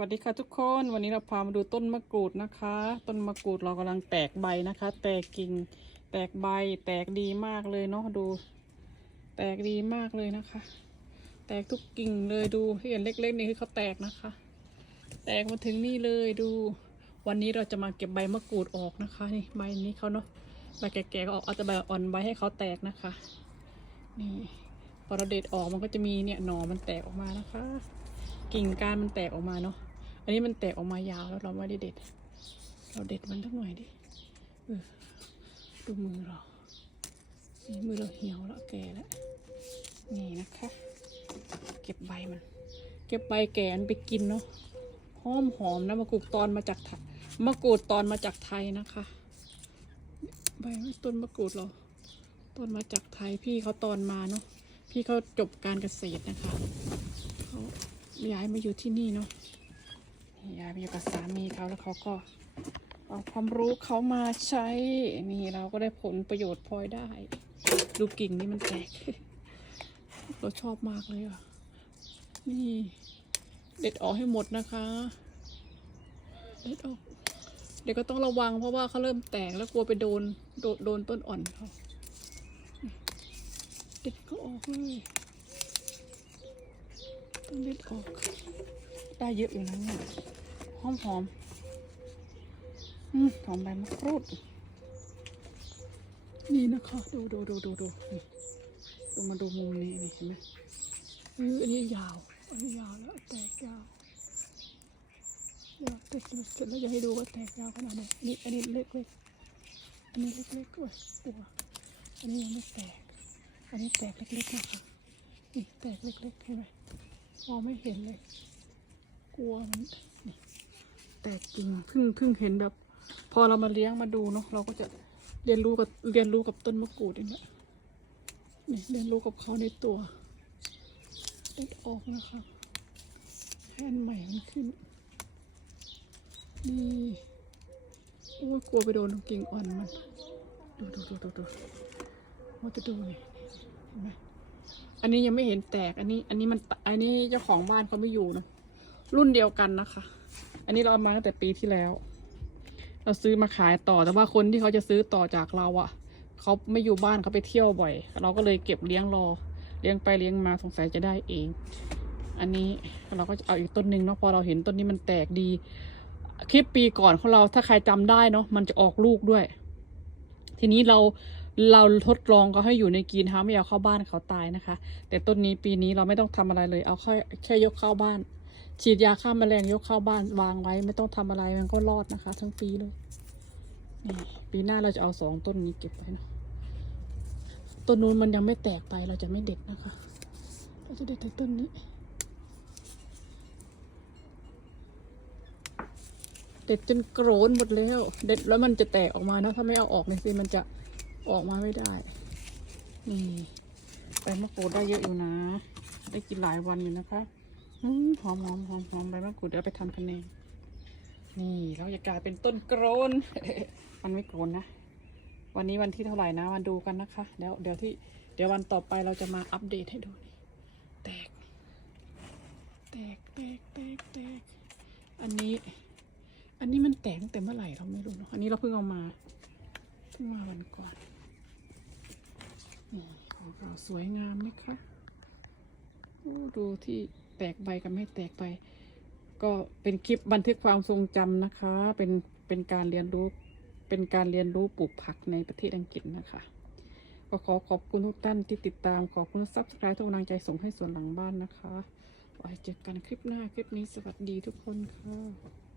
วัสดีค่ะทุกคนวันนี้เราพามาดูต้นมะกรูดนะคะ ต้นมะกรูดเรากำลังแตกใบนะคะ แตกกิ่งแตกใบแตกดีมากเลยเนาะดู แตกดีมากเลยนะคะ แตกทุกกิ่งเลยดูที่เห็นเล็กๆนี่คือเขาแตกนะคะ แตกมาถึงนี่เลยดู วันนี้เราจะมาเก็บใบมะกรูดออกนะคะนี่ใบนี้เขาเนาะใบแก่ๆก็ออกเอาแต่ใบอ่อนใบให้เขาแตกนะคะนี่พอเราเด็ดออกมันก็จะมีเนี่ยหน่อมันแตกออกมานะคะ กิ่งก้านมันแตกออกมาเนาะ อันนี้มันแตกออกมายาวแล้วเราไม่ได้เด็ด เราเด็ดมันสักหน่อยดิเออดูมือเรานี่มือเราเหี่ยวแล้วแก่แล้ว นี่นะคะ เก็บใบมัน เก็บใบแก่มันไปกินเนาะ หอมหอมนะมะกรูดตอนมาจากไทยมะกรูดตอนมาจากไทยนะคะ ใบต้นมะกรูดเราตอนมาจากไทยพี่เขาตอนมาเนาะ พี่เขาจบการเกษตรนะคะเขา ย้ายมาอยู่ที่นี่เนาะย้ายมาอยู่กับสามีเขาแล้วเขาก็เอาความรู้เขามาใช้ นี่เราก็ได้ผลประโยชน์พลอยได้ ดูกิ่งนี่มันแตก เราชอบมากเลยอะ นี่เด็ดออกให้หมดนะคะ เด็ดออก เดี๋ยวก็ต้องระวังเพราะว่าเขาเริ่มแตกแล้วกลัวไปโดนโดนโดนต้นอ่อนเขาเด็ดก็ออกเลย เด็ดออก ได้เยอะอยู่นะเนี่ยหอมหอมอืมหอมใบมะกรูด นี่นะคะ ดูดูดูดูดูดูมาดูมุมนี้นี่เห็นไหมเอออันนี้ยาว อันนี้ยาวแล้วแตกยาวยาวแตกสร็จแล้วจะให้ดูว่าแตกยาวขนาดไหนอันนี้อันนี้เล็กเล็กอันนี้เล็กเล็กด้วยตัวอันนี้ยังไม่แตก อันนี้แตกเล็กๆนะคะนี่แตกเล็กๆเห็นไหม มองไม่เห็นเลย กลัวมันแต่จริงเพิ่งเพิ่งเห็นแบบ พอเรามาเลี้ยงมาดูเนาะเราก็จะเรียนรู้กับเรียนรู้กับต้นมะกรูดนี่แหละนี่เรียนรู้กับเขาในตัวเล็ดออกนะคะแค่นใหม่มันขึ้นนี่โอ้ยกลัวไปโดนกิ่งอ่อนมัน ดูดูดูดูดูว่าจะดูนี่เห็นไหม อันนี้ยังไม่เห็นแตก อันนี้ อันนี้มัน อันนี้เจ้าของบ้านเขาไม่อยู่นะ รุ่นเดียวกันนะคะ อันนี้เราเอามาตั้งแต่ปีที่แล้ว เราซื้อมาขายต่อ แต่ว่าคนที่เขาจะซื้อต่อจากเราอะ่ะ เขาไม่อยู่บ้านเขาไปเที่ยวบ่อย เราก็เลยเก็บเลี้ยงรอ เลี้ยงไปเลี้ยงมาสงสัยจะได้เอง อันนี้เราก็จะเอาอีกต้นหนึ่งเนาะ พอเราเห็นต้นนี้มันแตกดี คลิปปีก่อนของเราถ้าใครจำได้เนาะ มันจะออกลูกด้วย ทีนี้เรา เราทดลองก็ให้อยู่ในกรีนเฮาส์ไม่เอาเข้าบ้านเขาตายนะคะ แต่ต้นนี้ปีนี้เราไม่ต้องทำอะไรเลย เอาแค่แค่ยกเข้าบ้าน ฉีดยาฆ่าแมลงยกเข้าบ้านวางไว้ ไม่ต้องทำอะไรมันก็รอดนะคะ ทั้งปีเลยปีหน้าเราจะเอาสองต้นนี้เก็บไว้นะต้นนู้นมันยังไม่แตกไปเราจะไม่เด็ดนะคะ เราจะเด็ดแต่ต้นนี้ เด็ดจนโกรนหมดแล้ว เด็ดแล้วมันจะแตกออกมานะถ้าไม่เอาออกเนี่ยสิมันจะ ออกมาไม่ได้ นี่ใบมะกรูดได้เยอะอยู่นะ ได้กินหลายวันอยู่นะคะอืมหอมหอมหอมหอมใบมะกรูดเดี๋ยวไปทำคะแนนนี่เราจะกลายเป็นต้นโกรนมันไม่โกรนนะ วันนี้วันที่เท่าไหร่นะมาดูกันนะคะ เดี๋ยวเดี๋ยวที่เดี๋ยววันต่อไปเราจะมาอัปเดตให้ดูนี่แตก แตกแตกแตกแตกอันนี้ อันนี้มันแตกตั้งแต่เมื่อไหร่เราไม่รู้เนอะอันนี้เราเพิ่งเอามาเพิ่งมาวันก่อน สวยงามนะคะดูที่แตกใบกับไม่แตกใบก็เป็นคลิปบันทึกความทรงจำนะคะ เป็นเป็นการเรียนรู้เป็นการเรียนรู้ปลูกผักในประเทศอังกฤษนะคะก็ขอขอบคุณทุกท่านที่ติดตามขอบคุณซับสไครต์ทุกกำลังใจส่งให้ส่วนหลังบ้านนะคะไว้เจอกันคลิปหน้าคลิปนี้สวัสดีทุกคนค่ะ